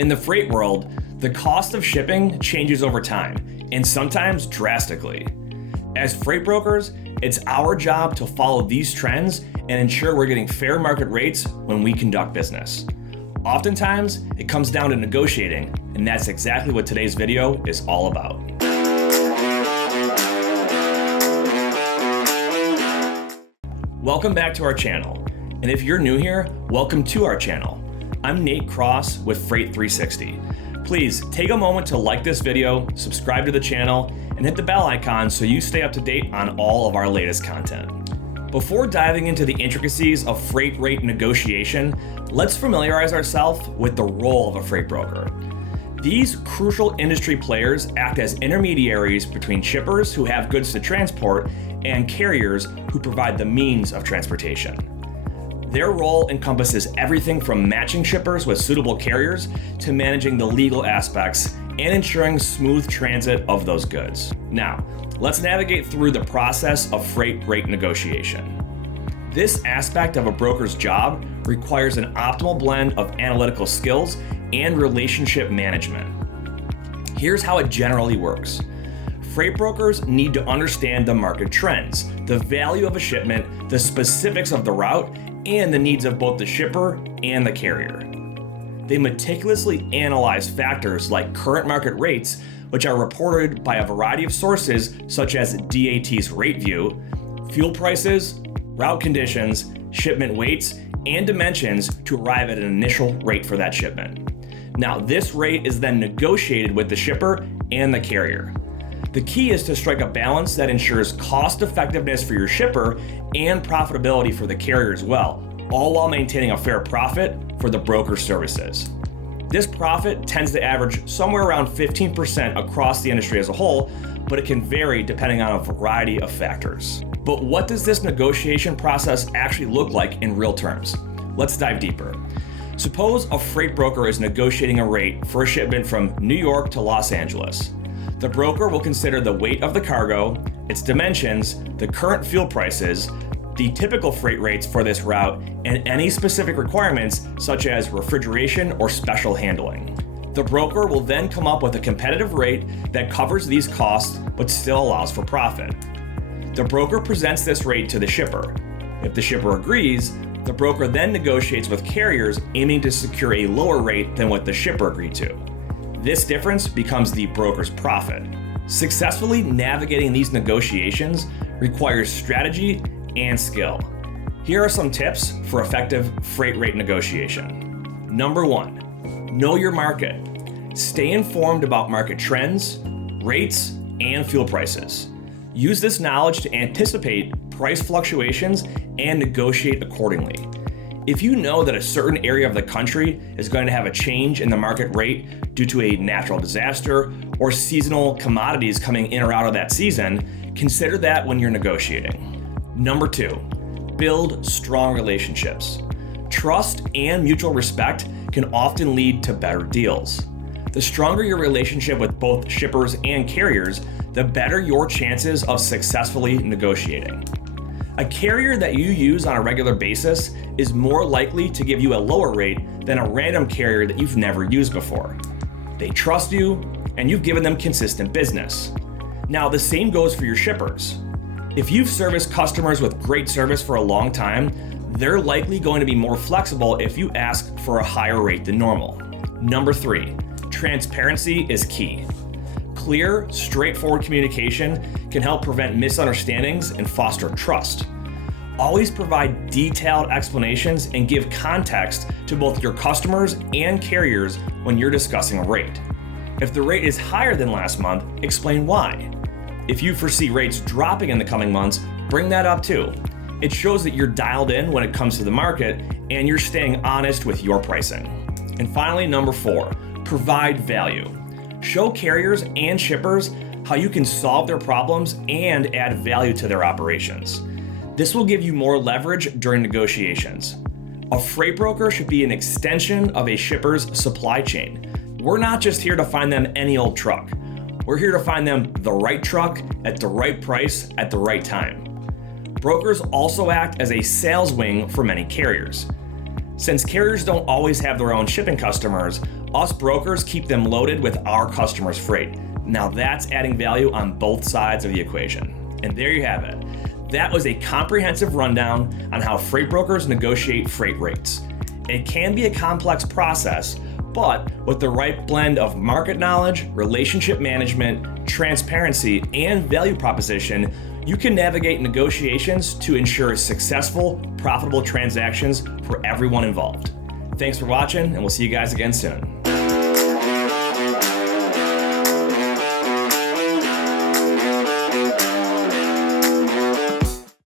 In the freight world, the cost of shipping changes over time, and sometimes drastically. As freight brokers, it's our job to follow these trends and ensure we're getting fair market rates when we conduct business. Oftentimes, it comes down to negotiating, and that's exactly what today's video is all about. Welcome back to our channel, and if you're new here, welcome to our channel. I'm Nate Cross with Freight 360. Please take a moment to like this video, subscribe to the channel, and hit the bell icon so you stay up to date on all of our latest content. Before diving into the intricacies of freight rate negotiation, let's familiarize ourselves with the role of a freight broker. These crucial industry players act as intermediaries between shippers who have goods to transport and carriers who provide the means of transportation. Their role encompasses everything from matching shippers with suitable carriers to managing the legal aspects and ensuring smooth transit of those goods. Now, let's navigate through the process of freight rate negotiation. This aspect of a broker's job requires an optimal blend of analytical skills and relationship management. Here's how it generally works. Freight brokers need to understand the market trends, the value of a shipment, the specifics of the route, and the needs of both the shipper and the carrier. They meticulously analyze factors like current market rates, which are reported by a variety of sources such as DAT's RateView, fuel prices, route conditions, shipment weights, and dimensions to arrive at an initial rate for that shipment. Now, this rate is then negotiated with the shipper and the carrier. The key is to strike a balance that ensures cost effectiveness for your shipper and profitability for the carrier as well, all while maintaining a fair profit for the broker's services. This profit tends to average somewhere around 15% across the industry as a whole, but it can vary depending on a variety of factors. But what does this negotiation process actually look like in real terms? Let's dive deeper. Suppose a freight broker is negotiating a rate for a shipment from New York to Los Angeles. The broker will consider the weight of the cargo, its dimensions, the current fuel prices, the typical freight rates for this route, and any specific requirements such as refrigeration or special handling. The broker will then come up with a competitive rate that covers these costs but still allows for profit. The broker presents this rate to the shipper. If the shipper agrees, the broker then negotiates with carriers aiming to secure a lower rate than what the shipper agreed to. This difference becomes the broker's profit. Successfully navigating these negotiations requires strategy and skill. Here are some tips for effective freight rate negotiation. Number 1, know your market. Stay informed about market trends, rates, and fuel prices. Use this knowledge to anticipate price fluctuations and negotiate accordingly. If you know that a certain area of the country is going to have a change in the market rate due to a natural disaster or seasonal commodities coming in or out of that season, consider that when you're negotiating. Number 2, build strong relationships. Trust and mutual respect can often lead to better deals. The stronger your relationship with both shippers and carriers, the better your chances of successfully negotiating. A carrier that you use on a regular basis is more likely to give you a lower rate than a random carrier that you've never used before. They trust you, and you've given them consistent business. Now, the same goes for your shippers. If you've serviced customers with great service for a long time, they're likely going to be more flexible if you ask for a higher rate than normal. Number 3, transparency is key. Clear, straightforward communication can help prevent misunderstandings and foster trust. Always provide detailed explanations and give context to both your customers and carriers when you're discussing a rate. If the rate is higher than last month, explain why. If you foresee rates dropping in the coming months, bring that up too. It shows that you're dialed in when it comes to the market and you're staying honest with your pricing. And finally, number 4, provide value. Show carriers and shippers how you can solve their problems and add value to their operations. This will give you more leverage during negotiations. A freight broker should be an extension of a shipper's supply chain. We're not just here to find them any old truck. We're here to find them the right truck at the right price at the right time. Brokers also act as a sales wing for many carriers. Since carriers don't always have their own shipping customers, us brokers keep them loaded with our customers' freight. Now that's adding value on both sides of the equation. And there you have it. That was a comprehensive rundown on how freight brokers negotiate freight rates. It can be a complex process, but with the right blend of market knowledge, relationship management, transparency, and value proposition, you can navigate negotiations to ensure successful, profitable transactions for everyone involved. Thanks for watching, and we'll see you guys again soon.